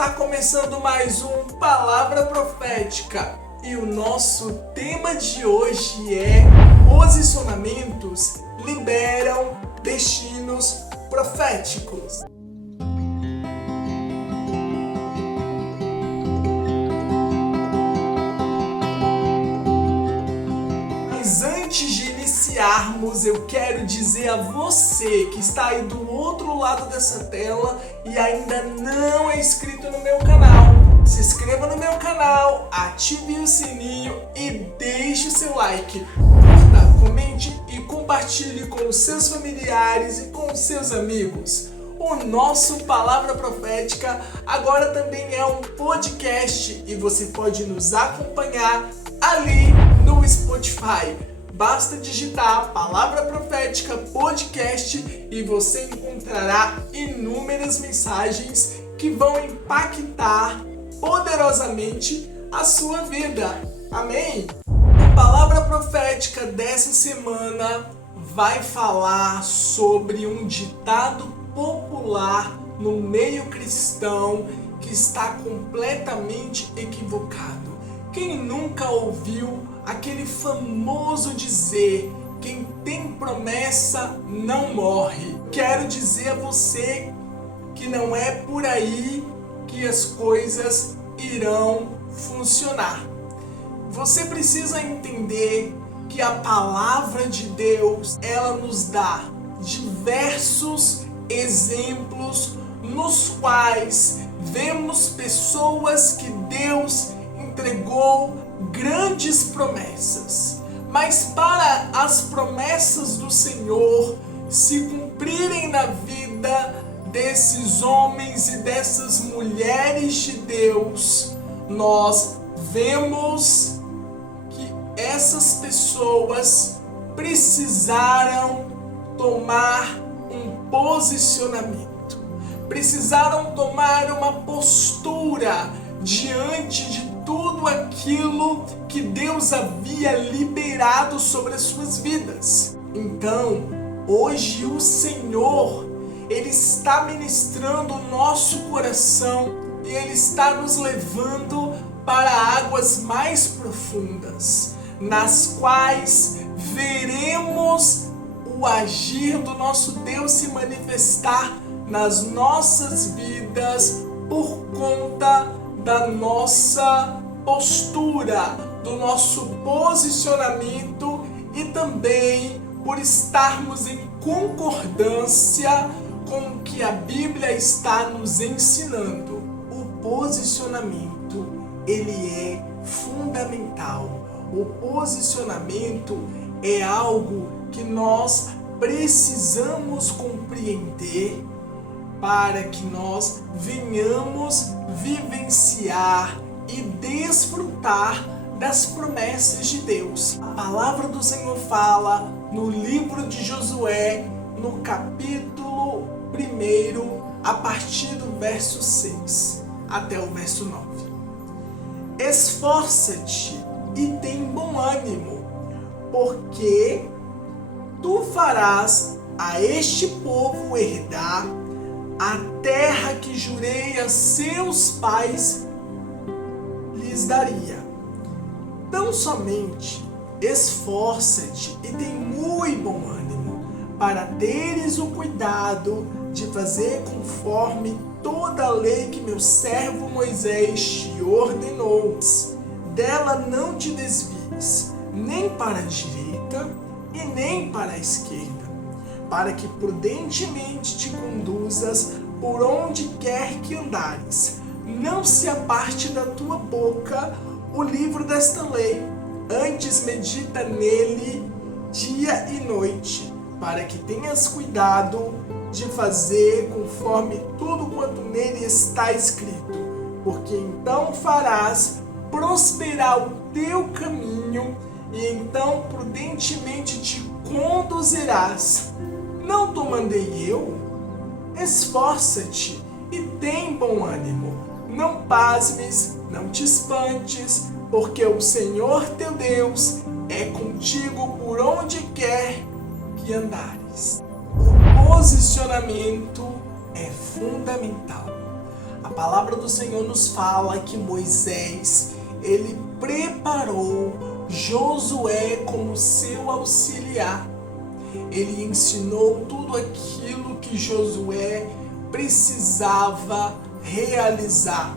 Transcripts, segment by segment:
Está começando mais um Palavra Profética e o nosso tema de hoje é: posicionamentos liberam destinos proféticos. Mas antes de iniciarmos, eu quero dizer a você que está aí do outro lado dessa tela e ainda não é inscrito no meu canal, se inscreva no meu canal, ative o sininho e deixe o seu like. Curta, comente e compartilhe com os seus familiares e com os seus amigos. O nosso Palavra Profética agora também é um podcast e você pode nos acompanhar ali no Spotify. Basta digitar Palavra Profética Podcast e você encontrará inúmeras mensagens que vão impactar poderosamente a sua vida. Amém? A Palavra Profética dessa semana vai falar sobre um ditado popular no meio cristão que está completamente equivocado. Quem nunca ouviu aquele famoso dizer: quem tem promessa não morre? Quero dizer a você que não é por aí que as coisas irão funcionar. Você precisa entender que a palavra de Deus, ela nos dá diversos exemplos nos quais vemos pessoas que Deus entregou grandes promessas, mas para as promessas do Senhor se cumprirem na vida desses homens e dessas mulheres de Deus, nós vemos que essas pessoas precisaram tomar um posicionamento, precisaram tomar uma postura diante de tudo aquilo que Deus havia liberado sobre as suas vidas. Então, hoje o Senhor, Ele está ministrando o nosso coração e Ele está nos levando para águas mais profundas, nas quais veremos o agir do nosso Deus se manifestar nas nossas vidas por conta da nossa postura, do nosso posicionamento e também por estarmos em concordância com o que a Bíblia está nos ensinando. O posicionamento, ele é fundamental. O posicionamento é algo que nós precisamos compreender para que nós venhamos vivenciar e desfrutar das promessas de Deus. A palavra do Senhor fala no livro de Josué, no capítulo 1, a partir do verso 6 até o verso 9. Esforça-te e tem bom ânimo, porque tu farás a este povo herdar a terra que jurei a seus pais lhes daria. Tão somente esforça-te e tem muito bom ânimo, para teres o cuidado de fazer conforme toda a lei que meu servo Moisés te ordenou. Dela não te desvies, nem para a direita e nem para a esquerda, para que prudentemente te conduzas por onde quer que andares. Não se aparte da tua boca o livro desta lei, antes medita nele dia e noite, para que tenhas cuidado de fazer conforme tudo quanto nele está escrito, porque então farás prosperar o teu caminho e então prudentemente te conduzirás. Não te mandei eu? Esforça-te e tem bom ânimo. Não pasmes, não te espantes, porque o Senhor teu Deus é contigo por onde quer que andares. O posicionamento é fundamental. A palavra do Senhor nos fala que Moisés, ele preparou Josué como seu auxiliar. Ele ensinou tudo aquilo que Josué precisava realizar.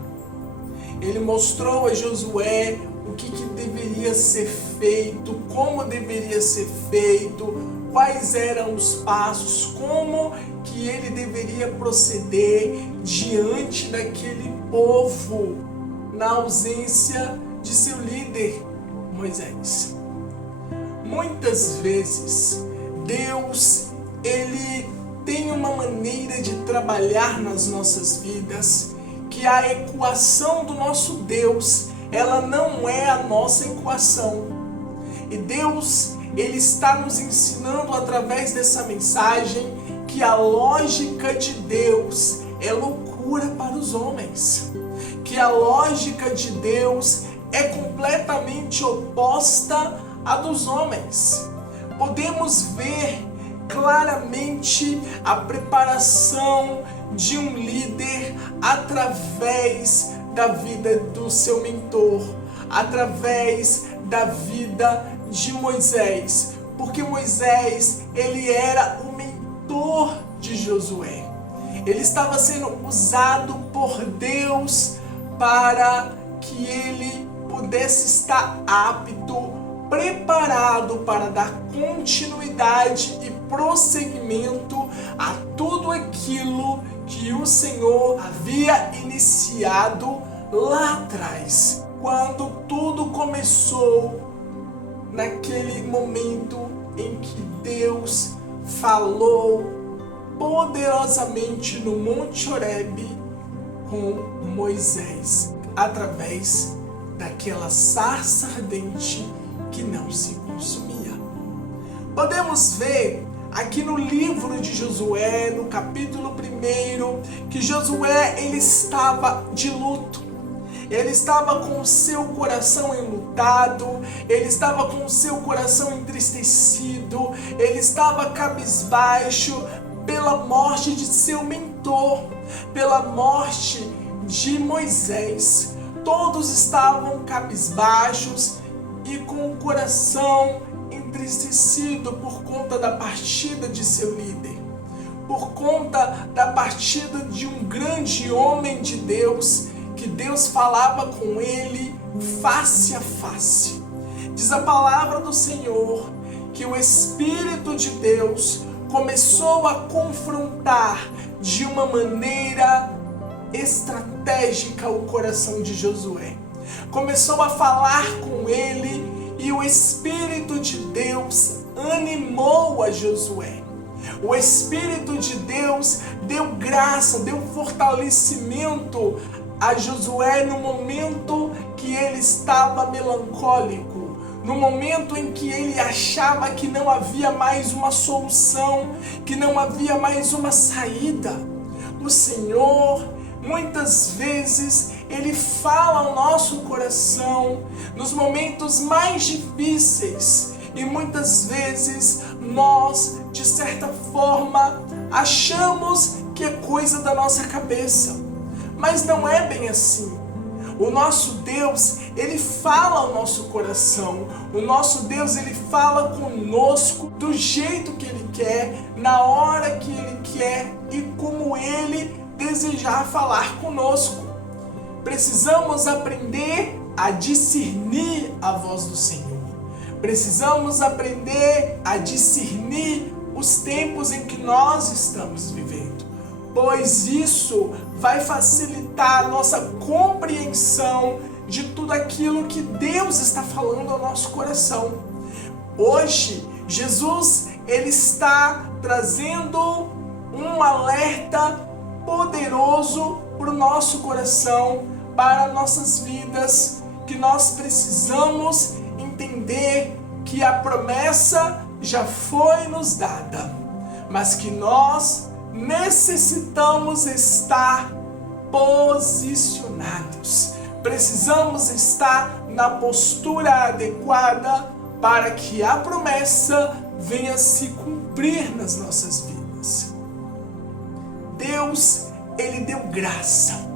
Ele mostrou a Josué o que deveria ser feito, como deveria ser feito, quais eram os passos, como que ele deveria proceder diante daquele povo na ausência de seu líder, Moisés. Muitas vezes, Deus, ele tem uma maneira de trabalhar nas nossas vidas que a equação do nosso Deus, ela não é a nossa equação. E Deus, ele está nos ensinando através dessa mensagem que a lógica de Deus é loucura para os homens. Que a lógica de Deus é completamente oposta à dos homens. Podemos ver claramente a preparação de um líder através da vida do seu mentor, através da vida de Moisés, porque Moisés, ele era o mentor de Josué. Ele estava sendo usado por Deus para que ele pudesse estar apto, preparado para dar continuidade e prosseguimento a tudo aquilo que o Senhor havia iniciado lá atrás, quando tudo começou, naquele momento em que Deus falou poderosamente no Monte Horebe com Moisés, através daquela sarça ardente que não se consumia. Podemos ver aqui no livro de Josué, no capítulo 1, que Josué, ele estava de luto. Ele estava com o seu coração enlutado, ele estava com o seu coração entristecido, ele estava cabisbaixo pela morte de seu mentor, pela morte de Moisés. Todos estavam cabisbaixos e com o coração entristecido por conta da partida de seu líder, por conta da partida de um grande homem de Deus, que Deus falava com ele face a face. Diz a palavra do Senhor que o Espírito de Deus começou a confrontar de uma maneira estratégica o coração de Josué. Começou a falar com ele e o Espírito de Deus animou a Josué. O Espírito de Deus deu graça, deu fortalecimento a Josué no momento que ele estava melancólico, no momento em que ele achava que não havia mais uma solução, que não havia mais uma saída. O Senhor, muitas vezes, ele fala ao nosso coração nos momentos mais difíceis e muitas vezes nós, de certa forma, achamos que é coisa da nossa cabeça. Mas não é bem assim. O nosso Deus, ele fala ao nosso coração. O nosso Deus, ele fala conosco do jeito que ele quer, na hora que ele quer e como ele desejar falar conosco. Precisamos aprender a discernir a voz do Senhor. Precisamos aprender a discernir os tempos em que nós estamos vivendo, pois isso vai facilitar a nossa compreensão de tudo aquilo que Deus está falando ao nosso coração. Hoje, Jesus, ele está trazendo um alerta poderoso para o nosso coração, para nossas vidas, que nós precisamos entender que a promessa já foi nos dada, mas que nós necessitamos estar posicionados. Precisamos estar na postura adequada para que a promessa venha se cumprir nas nossas vidas. Deus, ele deu graça.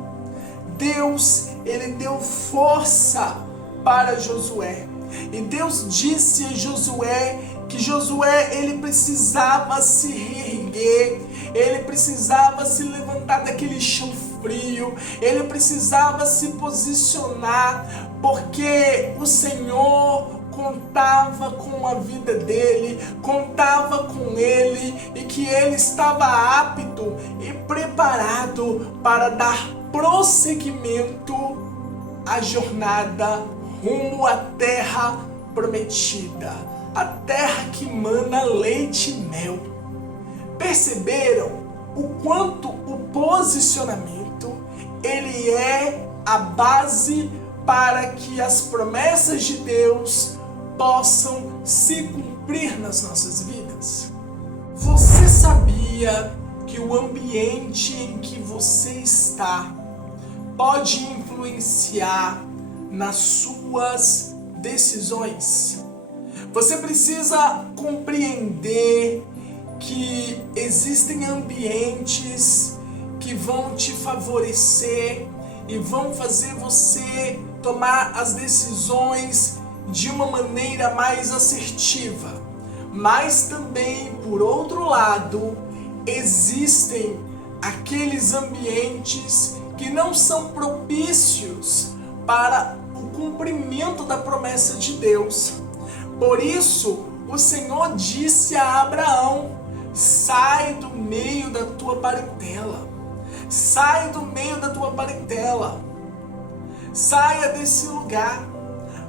Deus, ele deu força para Josué. E Deus disse a Josué que Josué, ele precisava se reerguer, ele precisava se levantar daquele chão frio, ele precisava se posicionar, porque o Senhor contava com a vida dele, contava com ele, e que ele estava apto e preparado para dar prosseguimento à jornada rumo à terra prometida, a terra que mana leite e mel. Perceberam o quanto o posicionamento ele é a base para que as promessas de Deus possam se cumprir nas nossas vidas? Você sabia que o ambiente em que você está pode influenciar nas suas decisões? Você precisa compreender que existem ambientes que vão te favorecer e vão fazer você tomar as decisões de uma maneira mais assertiva. Mas também, por outro lado, existem aqueles ambientes que não são propícios para o cumprimento da promessa de Deus. Por isso, o Senhor disse a Abraão: sai do meio da tua parentela. Sai do meio da tua parentela. Saia desse lugar.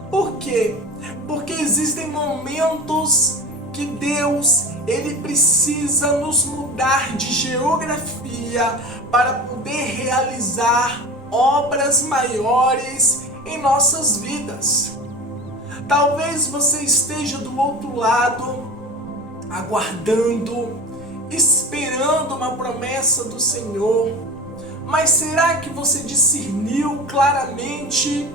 Por quê? Porque existem momentos que Deus, ele precisa nos mudar de geografia para poder realizar obras maiores em nossas vidas. Talvez você esteja do outro lado, aguardando, esperando uma promessa do Senhor, mas será que você discerniu claramente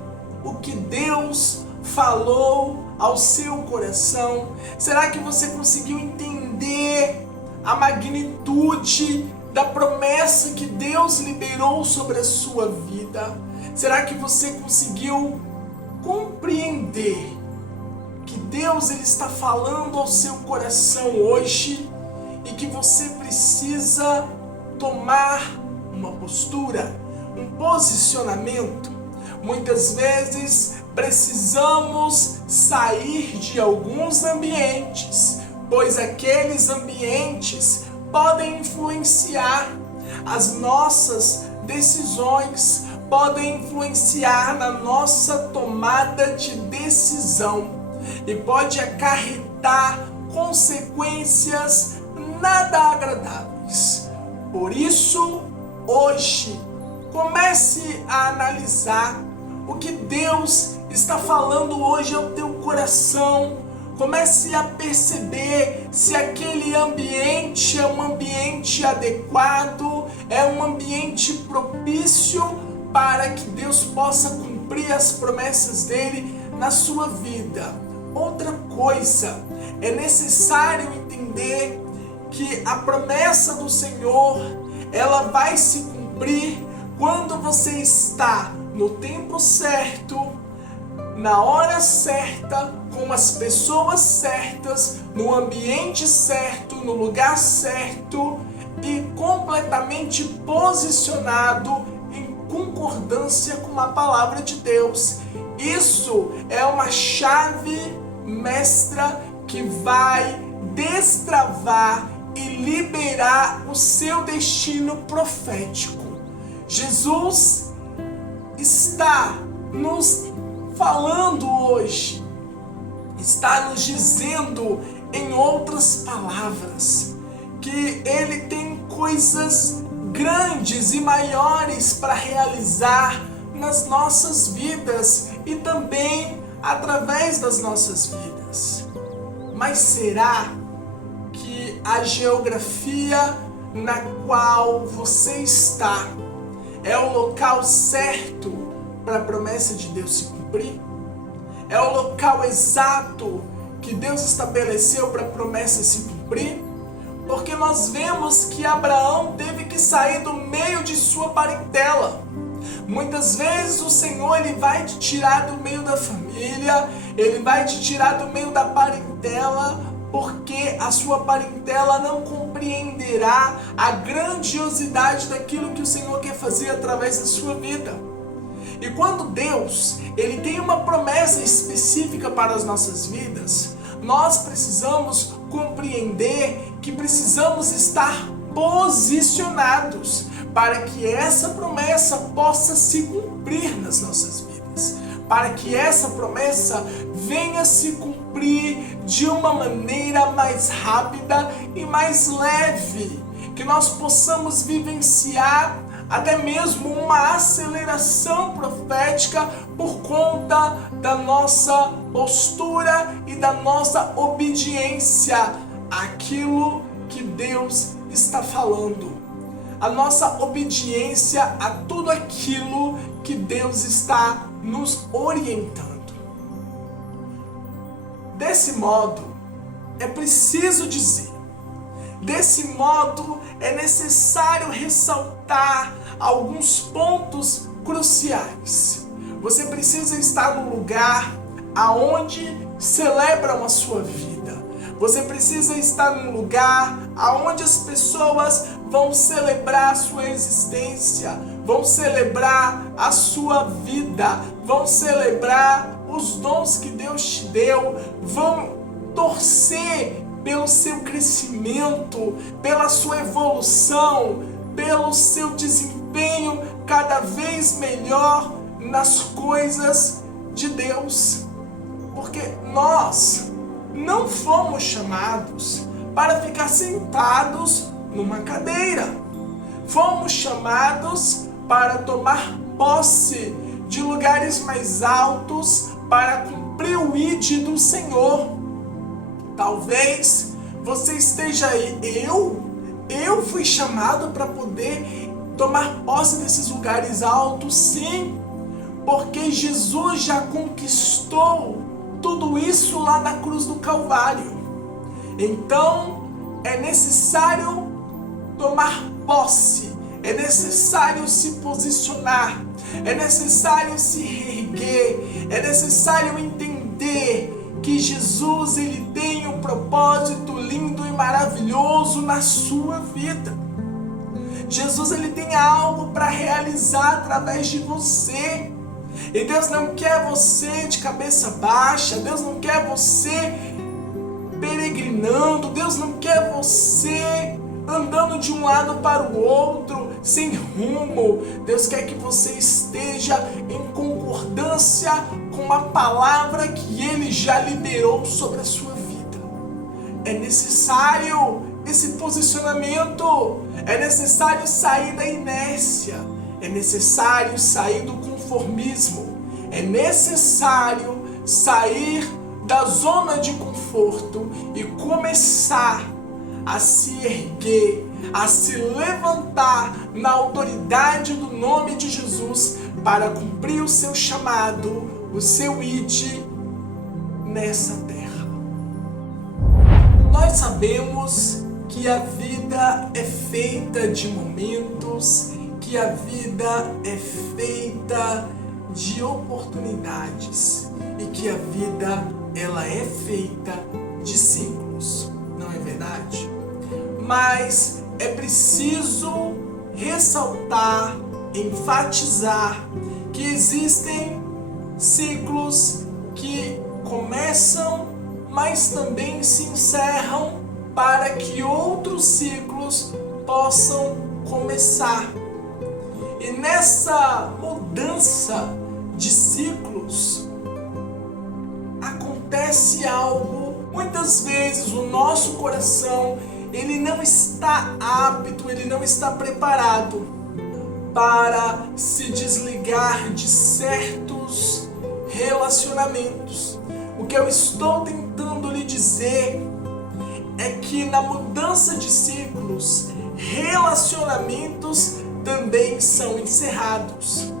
o que Deus falou ao seu coração? Será que você conseguiu entender a magnitude da promessa que Deus liberou sobre a sua vida? Será que você conseguiu compreender que Deus, ele está falando ao seu coração hoje e que você precisa tomar uma postura, um posicionamento? Muitas vezes precisamos sair de alguns ambientes, pois aqueles ambientes podem influenciar as nossas decisões, podem influenciar na nossa tomada de decisão e pode acarretar consequências nada agradáveis. Por isso, hoje, comece a analisar o que Deus está falando hoje ao teu coração. Comece a perceber se aquele ambiente é um ambiente adequado, é um ambiente propício para que Deus possa cumprir as promessas dele na sua vida. Outra coisa, é necessário entender que a promessa do Senhor, ela vai se cumprir quando você está no tempo certo, na hora certa, com as pessoas certas, no ambiente certo, no lugar certo e completamente posicionado em concordância com a palavra de Deus. Isso é uma chave mestra que vai destravar e liberar o seu destino profético. Jesus está nos falando hoje, está nos dizendo em outras palavras que Ele tem coisas grandes e maiores para realizar nas nossas vidas e também através das nossas vidas. Mas será que a geografia na qual você está é o local certo para a promessa de Deus se cumprir? É o local exato que Deus estabeleceu para a promessa se cumprir? Porque nós vemos que Abraão teve que sair do meio de sua parentela. Muitas vezes o Senhor ele vai te tirar do meio da família, ele vai te tirar do meio da parentela, porque a sua parentela não compreenderá a grandiosidade daquilo que o Senhor quer fazer através da sua vida. E quando Deus ele tem uma promessa específica para as nossas vidas, nós precisamos compreender que precisamos estar posicionados para que essa promessa possa se cumprir nas nossas vidas, para que essa promessa venha se cumprir de uma maneira mais rápida e mais leve, que nós possamos vivenciar até mesmo uma aceleração profética por conta da nossa postura e da nossa obediência àquilo que Deus está falando. A nossa obediência a tudo aquilo que Deus está nos orientando. Desse modo, é preciso dizer, desse modo é necessário ressaltar alguns pontos cruciais. Você precisa estar no lugar aonde celebram a sua vida. Você precisa estar num lugar aonde as pessoas vão celebrar a sua existência, vão celebrar a sua vida, vão celebrar os dons que Deus te deu, vão torcer pelo seu crescimento, pela sua evolução, pelo seu desempenho cada vez melhor nas coisas de Deus. Porque nós não fomos chamados para ficar sentados numa cadeira. Fomos chamados para tomar posse de lugares mais altos, para cumprir o ID do Senhor. Talvez você esteja aí, eu fui chamado para poder tomar posse desses lugares altos, sim, porque Jesus já conquistou tudo isso lá na cruz do Calvário. Então é necessário tomar posse, é necessário se posicionar, é necessário se reerguer, é necessário entender que Jesus ele tem um propósito lindo e maravilhoso na sua vida. Jesus ele tem algo para realizar através de você. E Deus não quer você de cabeça baixa, Deus não quer você peregrinando, Deus não quer você andando de um lado para o outro, sem rumo. Deus quer que você esteja em concordância com a palavra que Ele já liberou sobre a sua vida. É necessário esse posicionamento, é necessário sair da inércia, é necessário sair do conformismo, é necessário sair da zona de conforto e começar a se erguer, a se levantar na autoridade do nome de Jesus para cumprir o seu chamado, o seu ID nessa terra. Nós sabemos que a vida é feita de momentos, que a vida é feita de oportunidades e que a vida ela é feita de ciclos, não é verdade? Mas é preciso ressaltar, enfatizar que existem ciclos que começam, mas também se encerram para que outros ciclos possam começar. E nessa mudança de ciclos acontece algo. Muitas vezes o nosso coração ele não está apto, ele não está preparado para se desligar de certos relacionamentos. O que eu estou tentando lhe dizer é que na mudança de ciclos, relacionamentos também são encerrados.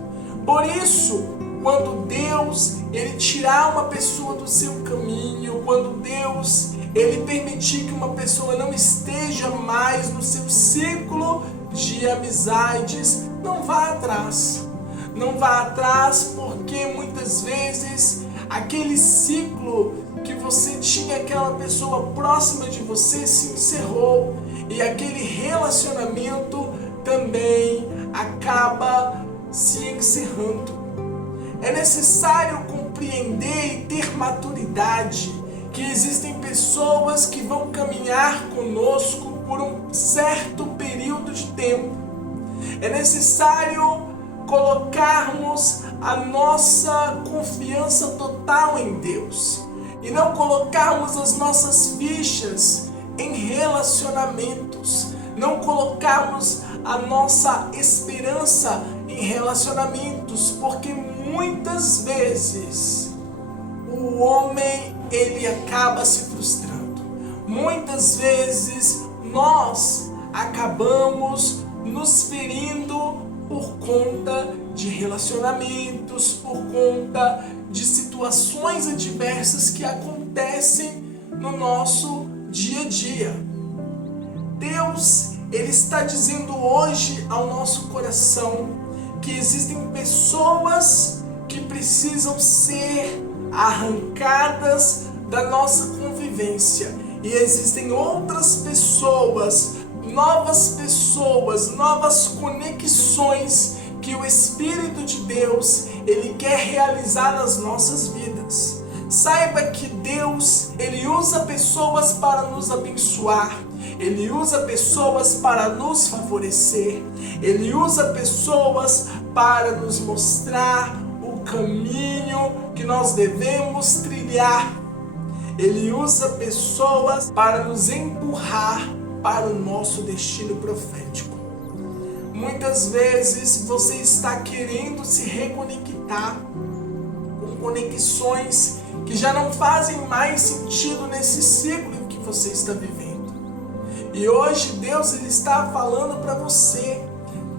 Por isso, quando Deus ele tirar uma pessoa do seu caminho, quando Deus ele permitir que uma pessoa não esteja mais no seu ciclo de amizades, não vá atrás. não vá atrás, porque muitas vezes aquele ciclo que você tinha, aquela pessoa próxima de você, se encerrou e aquele relacionamento também acaba se encerrando. É necessário compreender e ter maturidade que existem pessoas que vão caminhar conosco por um certo período de tempo. É necessário colocarmos a nossa confiança total em Deus e não colocarmos as nossas fichas em relacionamentos, não colocarmos a nossa esperança em relacionamentos, porque muitas vezes o homem ele acaba se frustrando. Muitas vezes nós acabamos nos ferindo por conta de relacionamentos, por conta de situações adversas que acontecem no nosso dia a dia. Deus, Ele está dizendo hoje ao nosso coração que existem pessoas que precisam ser arrancadas da nossa convivência e existem outras pessoas, novas conexões que o Espírito de Deus Ele quer realizar nas nossas vidas. Saiba que Deus, Ele usa pessoas para nos abençoar, Ele usa pessoas para nos favorecer, Ele usa pessoas para nos mostrar o caminho que nós devemos trilhar. Ele usa pessoas para nos empurrar para o nosso destino profético. Muitas vezes você está querendo se reconectar com conexões que já não fazem mais sentido nesse ciclo em que você está vivendo. E hoje Deus ele está falando para você,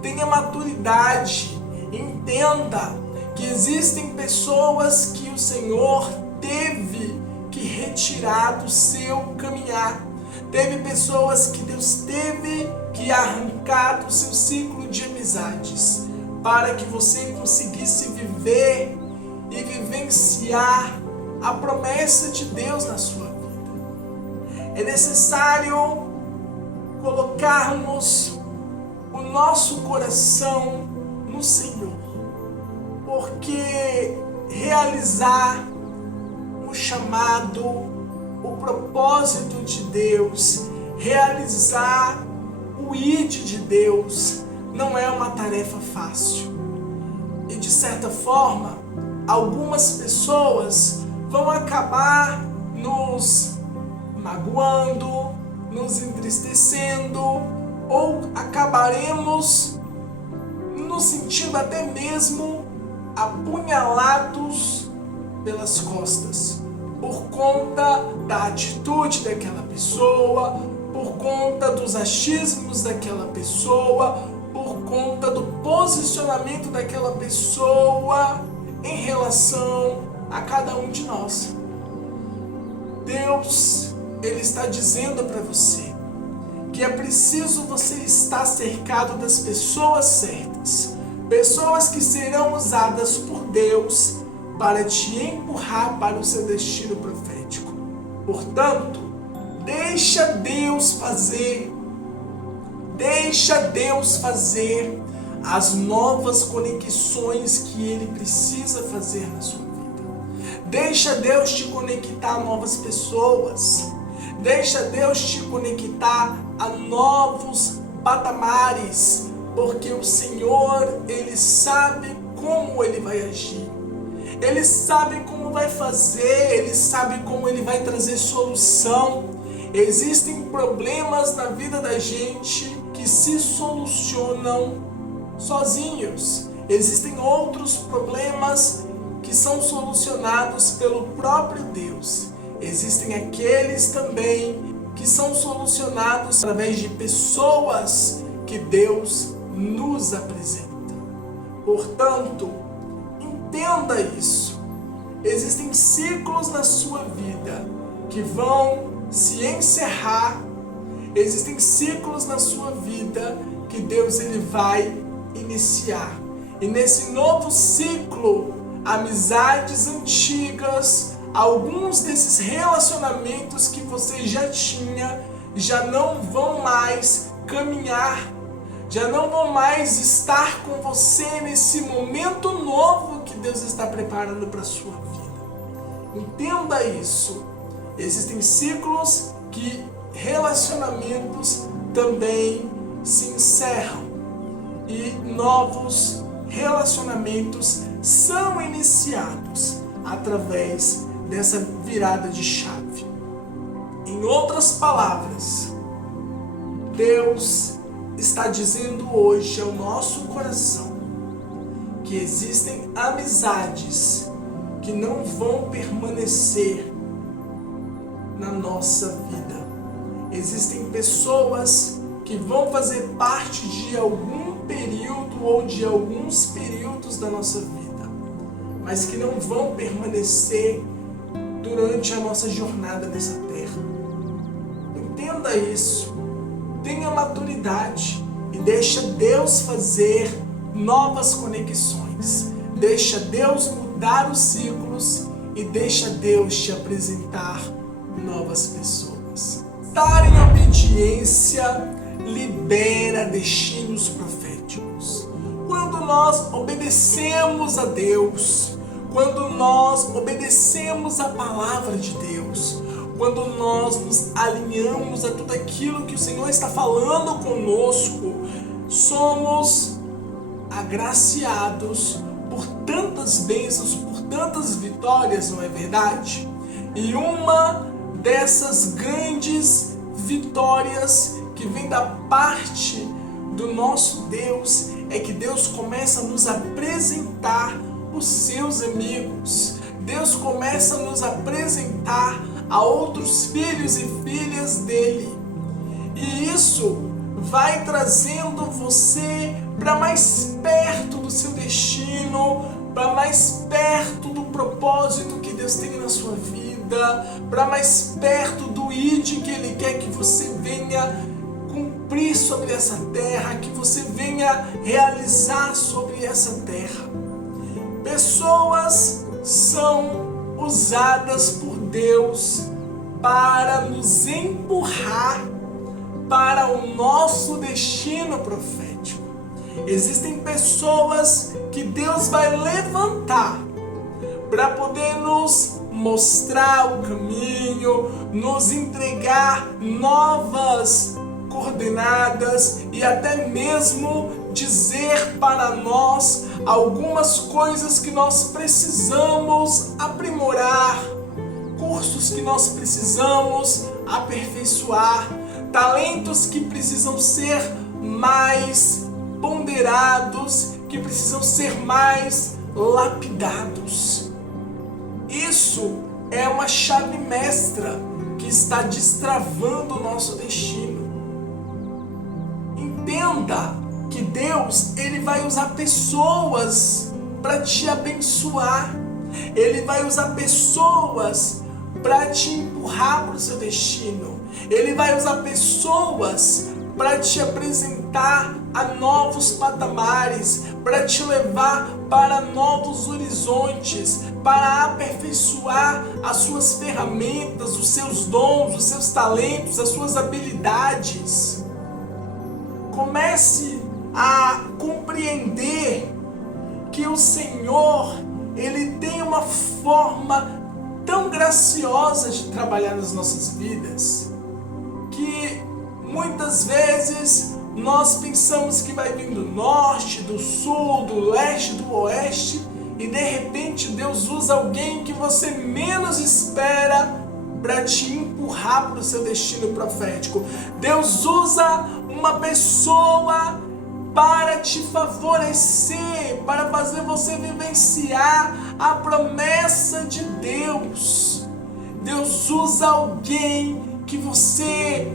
tenha maturidade, entenda que existem pessoas que o Senhor teve que retirar do seu caminhar. Teve pessoas que Deus teve que arrancar do seu ciclo de amizades para que você conseguisse viver e vivenciar a promessa de Deus na sua vida. É necessário colocarmos o nosso coração no Senhor, porque realizar o chamado, o propósito de Deus, realizar o ID de Deus não é uma tarefa fácil. E de certa forma, algumas pessoas vão acabar nos magoando, nos entristecendo, ou acabaremos nos sentindo até mesmo apunhalados pelas costas, por conta da atitude daquela pessoa, por conta dos achismos daquela pessoa, por conta do posicionamento daquela pessoa em relação a cada um de nós. Deus, Ele está dizendo para você que é preciso você estar cercado das pessoas certas, pessoas que serão usadas por Deus para te empurrar para o seu destino profético. Portanto, deixa Deus fazer as novas conexões que Ele precisa fazer na sua vida. Deixa Deus te conectar a novas pessoas. Deixa Deus te conectar a novos patamares, porque o Senhor, Ele sabe como Ele vai agir. Ele sabe como vai fazer, Ele sabe como Ele vai trazer solução. Existem problemas na vida da gente que se solucionam sozinhos. Existem outros problemas que são solucionados pelo próprio Deus. Existem aqueles também que são solucionados através de pessoas que Deus nos apresenta. Portanto, entenda isso. Existem ciclos na sua vida que vão se encerrar. Existem ciclos na sua vida que Deus ele vai iniciar. E nesse novo ciclo, amizades antigas, alguns desses relacionamentos que você já tinha, já não vão mais caminhar, já não vão mais estar com você nesse momento novo que Deus está preparando para a sua vida. Entenda isso. Existem ciclos que relacionamentos também se encerram e novos relacionamentos são iniciados através dessa virada de chave. Em outras palavras, Deus está dizendo hoje ao nosso coração que existem amizades que não vão permanecer na nossa vida. Existem pessoas que vão fazer parte de algum período ou de alguns períodos da nossa vida, mas que não vão permanecer durante a nossa jornada nessa terra. Entenda isso, tenha maturidade e deixa Deus fazer novas conexões, deixa Deus mudar os ciclos e deixa Deus te apresentar novas pessoas. Estar em obediência libera destinos proféticos. Quando nós obedecemos a Deus, quando nós obedecemos a palavra de Deus, quando nós nos alinhamos a tudo aquilo que o Senhor está falando conosco, somos agraciados por tantas bênçãos, por tantas vitórias, não é verdade? E uma dessas grandes vitórias que vem da parte do nosso Deus é que Deus começa a nos apresentar os seus amigos. Deus começa a nos apresentar a outros filhos e filhas dele. E isso vai trazendo você para mais perto do seu destino, para mais perto do propósito que Deus tem na sua vida, para mais perto do ID que Ele quer que você venha cumprir sobre essa terra, que você venha realizar sobre essa terra. Pessoas são usadas por Deus para nos empurrar para o nosso destino profético. Existem pessoas que Deus vai levantar para poder nos mostrar o caminho, nos entregar novas coordenadas e até mesmo dizer para nós algumas coisas que nós precisamos aprimorar, cursos que nós precisamos aperfeiçoar, talentos que precisam ser mais ponderados, que precisam ser mais lapidados. Isso é uma chave mestra que está destravando o nosso destino. Entenda que Deus, Ele vai usar pessoas para te abençoar. Ele vai usar pessoas para te empurrar para o seu destino. Ele vai usar pessoas para te apresentar a novos patamares, para te levar para novos horizontes, para aperfeiçoar as suas ferramentas, os seus dons, os seus talentos, as suas habilidades. Comece a compreender que o Senhor, Ele tem uma forma tão graciosa de trabalhar nas nossas vidas, que muitas vezes nós pensamos que vai vir do norte, do sul, do leste, do oeste, e de repente Deus usa alguém que você menos espera para te empurrar para o seu destino profético. Deus usa uma pessoa para te favorecer, para fazer você vivenciar a promessa de Deus. Deus usa alguém que você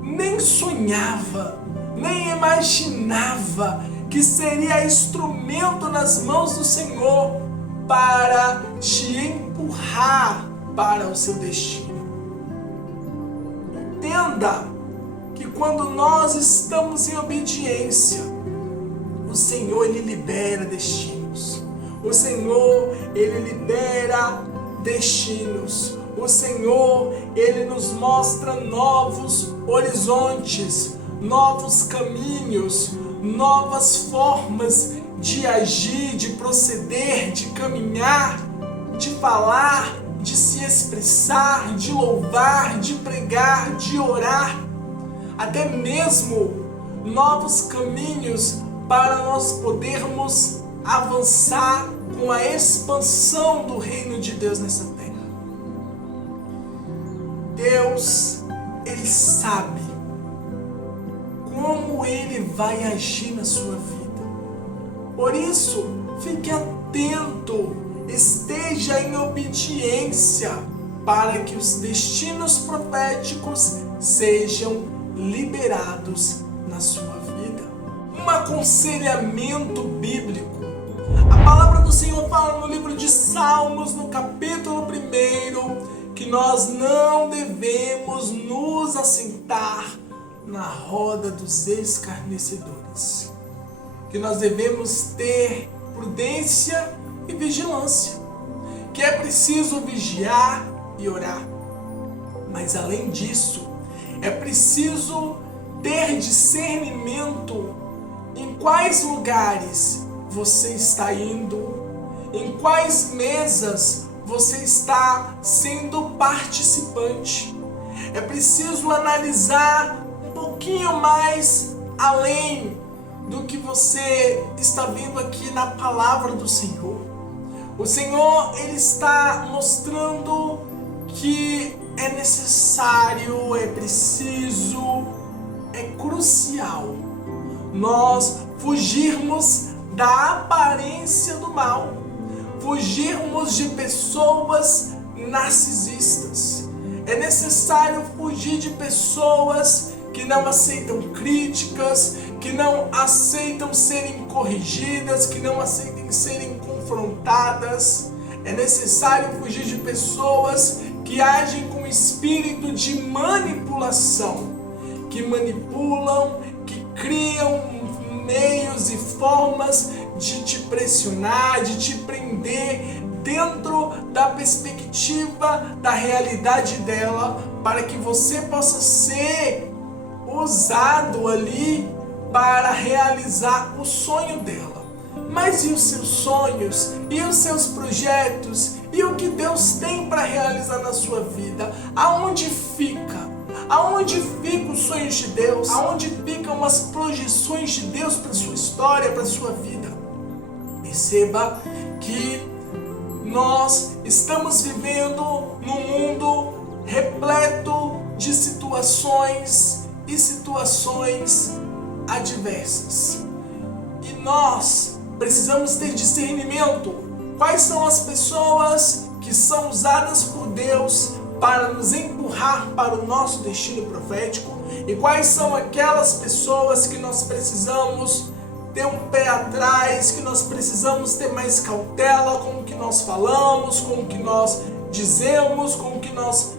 nem sonhava, nem imaginava que seria instrumento nas mãos do Senhor para te empurrar para o seu destino. Entenda que quando nós estamos em obediência, O Senhor, Ele libera destinos. O Senhor, Ele libera destinos. O Senhor, Ele nos mostra novos horizontes, novos caminhos, novas formas de agir, de proceder, de caminhar, de falar, de se expressar, de louvar, de pregar, de orar, até mesmo novos caminhos para nós podermos avançar com a expansão do reino de Deus nessa terra. Deus, Ele sabe como Ele vai agir na sua vida. Por isso, fique atento, esteja em obediência para que os destinos proféticos sejam liberados na sua vida. Um aconselhamento bíblico. A palavra do Senhor fala no livro de Salmos, no capítulo 1, que nós não devemos nos assentar na roda dos escarnecedores. Que nós devemos ter prudência e vigilância. Que é preciso vigiar e orar. Mas além disso, é preciso ter discernimento em quais lugares você está indo, em quais mesas você está sendo participante. É preciso analisar um pouquinho mais além do que você está vendo aqui na palavra do Senhor. O Senhor, Ele está mostrando que é necessário, é preciso, é crucial nós fugirmos da aparência do mal, fugirmos de pessoas narcisistas. É necessário fugir de pessoas que não aceitam críticas, que não aceitam serem corrigidas, que não aceitem serem confrontadas. É necessário fugir de pessoas que agem com espírito de manipulação, que manipulam, que criam meios e formas de te pressionar, de te prender dentro da perspectiva da realidade dela, para que você possa ser usado ali para realizar o sonho dela. Mas e os seus sonhos? E os seus projetos? E o que Deus tem para realizar na sua vida? Aonde fica? Aonde ficam os sonhos de Deus? Aonde ficam as projeções de Deus para a sua história, para a sua vida? Perceba que nós estamos vivendo num mundo repleto de situações e situações adversas. E nós precisamos ter discernimento. Quais são as pessoas que são usadas por Deus para nos empurrar para o nosso destino profético? E quais são aquelas pessoas que nós precisamos ter um pé atrás, que nós precisamos ter mais cautela com o que nós falamos, com o que nós dizemos, com o que nós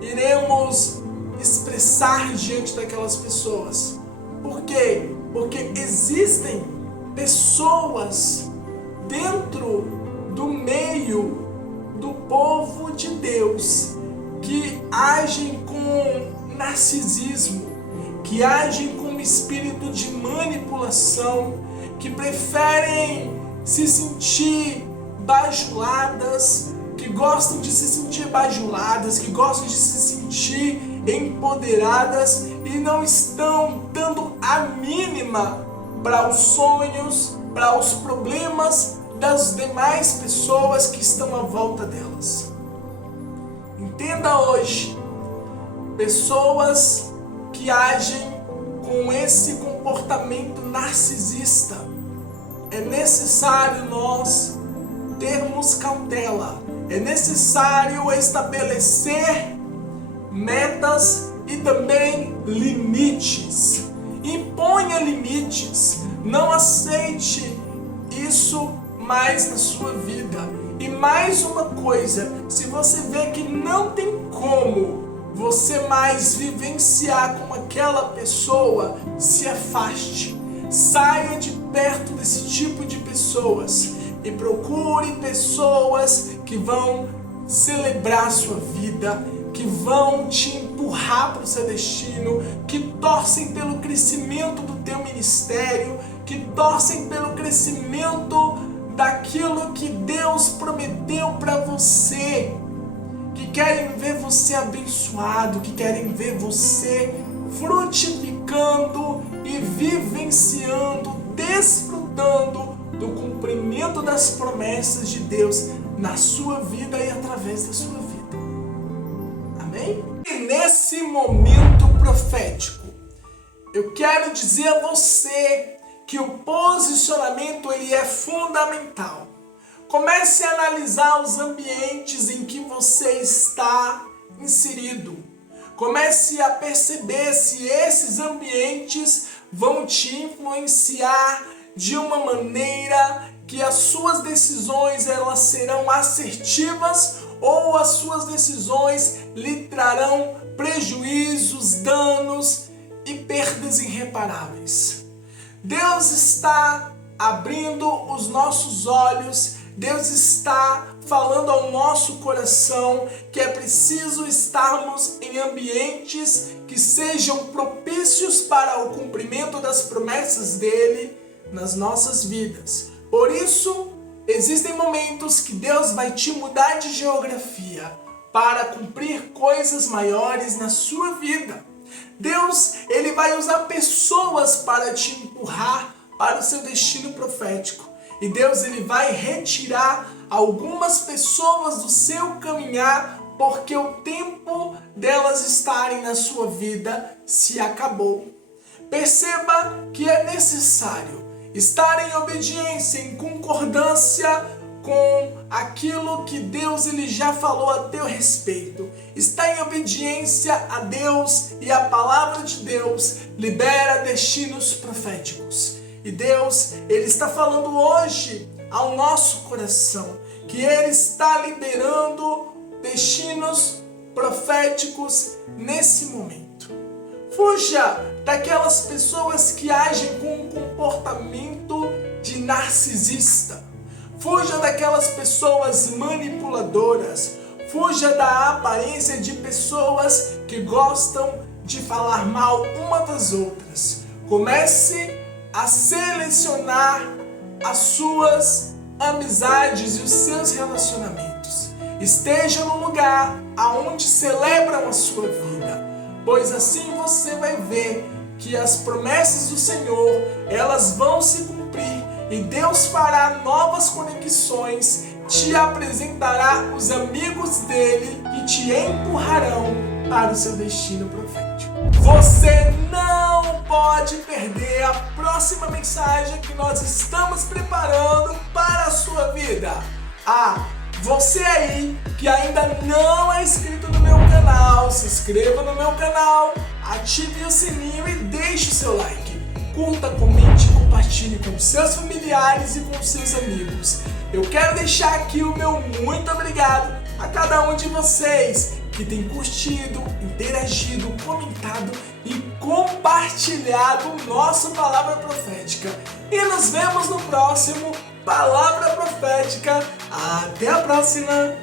iremos expressar diante daquelas pessoas? Por quê? Porque existem pessoas dentro do meio do povo de Deus que agem com narcisismo, que agem com espírito de manipulação, que preferem se sentir bajuladas, que gostam de se sentir bajuladas, que gostam de se sentir empoderadas e não estão dando a mínima para os sonhos, para os problemas das demais pessoas que estão à volta delas. Entenda hoje, pessoas que agem com esse comportamento narcisista, é necessário nós termos cautela, é necessário estabelecer metas e também limites. Imponha limites, não aceite isso mais na sua vida. E mais uma coisa, se você vê que não tem como você mais vivenciar com aquela pessoa, se afaste. Saia de perto desse tipo de pessoas e procure pessoas que vão celebrar a sua vida, que vão te empurrar para o seu destino, que torcem pelo crescimento do teu ministério, que torcem pelo crescimento daquilo que Deus prometeu para você, que querem ver você abençoado, que querem ver você frutificando e vivenciando, desfrutando do cumprimento das promessas de Deus na sua vida e através da sua vida. Amém? E nesse momento profético, eu quero dizer a você que o posicionamento ele é fundamental. Comece a analisar os ambientes em que você está inserido. Comece a perceber se esses ambientes vão te influenciar de uma maneira que as suas decisões elas serão assertivas ou as suas decisões lhe trarão prejuízos, danos e perdas irreparáveis. Deus está abrindo os nossos olhos, Deus está falando ao nosso coração que é preciso estarmos em ambientes que sejam propícios para o cumprimento das promessas dele nas nossas vidas. Por isso, existem momentos que Deus vai te mudar de geografia para cumprir coisas maiores na sua vida. Deus, ele vai usar pessoas para te empurrar para o seu destino profético. E Deus, ele vai retirar algumas pessoas do seu caminhar porque o tempo delas estarem na sua vida se acabou. Perceba que é necessário estar em obediência, em concordância com aquilo que Deus ele já falou a teu respeito. Está em obediência a Deus e a palavra de Deus libera destinos proféticos. E Deus, ele está falando hoje ao nosso coração que ele está liberando destinos proféticos nesse momento. Fuja daquelas pessoas que agem com um comportamento de narcisista. Fuja daquelas pessoas manipuladoras. Fuja da aparência de pessoas que gostam de falar mal uma das outras. Comece a selecionar as suas amizades e os seus relacionamentos. Esteja no lugar aonde celebram a sua vida, pois assim você vai ver que as promessas do Senhor, elas vão se cumprir e Deus fará novas conexões, te apresentará os amigos dele que te empurrarão para o seu destino profético. Você não pode perder a próxima mensagem que nós estamos preparando para a sua vida. Você aí que ainda não é inscrito no meu canal, se inscreva no meu canal, ative o sininho e deixe o seu like. Curta, comente e compartilhe com seus familiares e com seus amigos. Eu quero deixar aqui o meu muito obrigado a cada um de vocês que tem curtido, interagido, comentado e compartilhado nossa palavra profética. E nos vemos no próximo Palavra Profética. Até a próxima!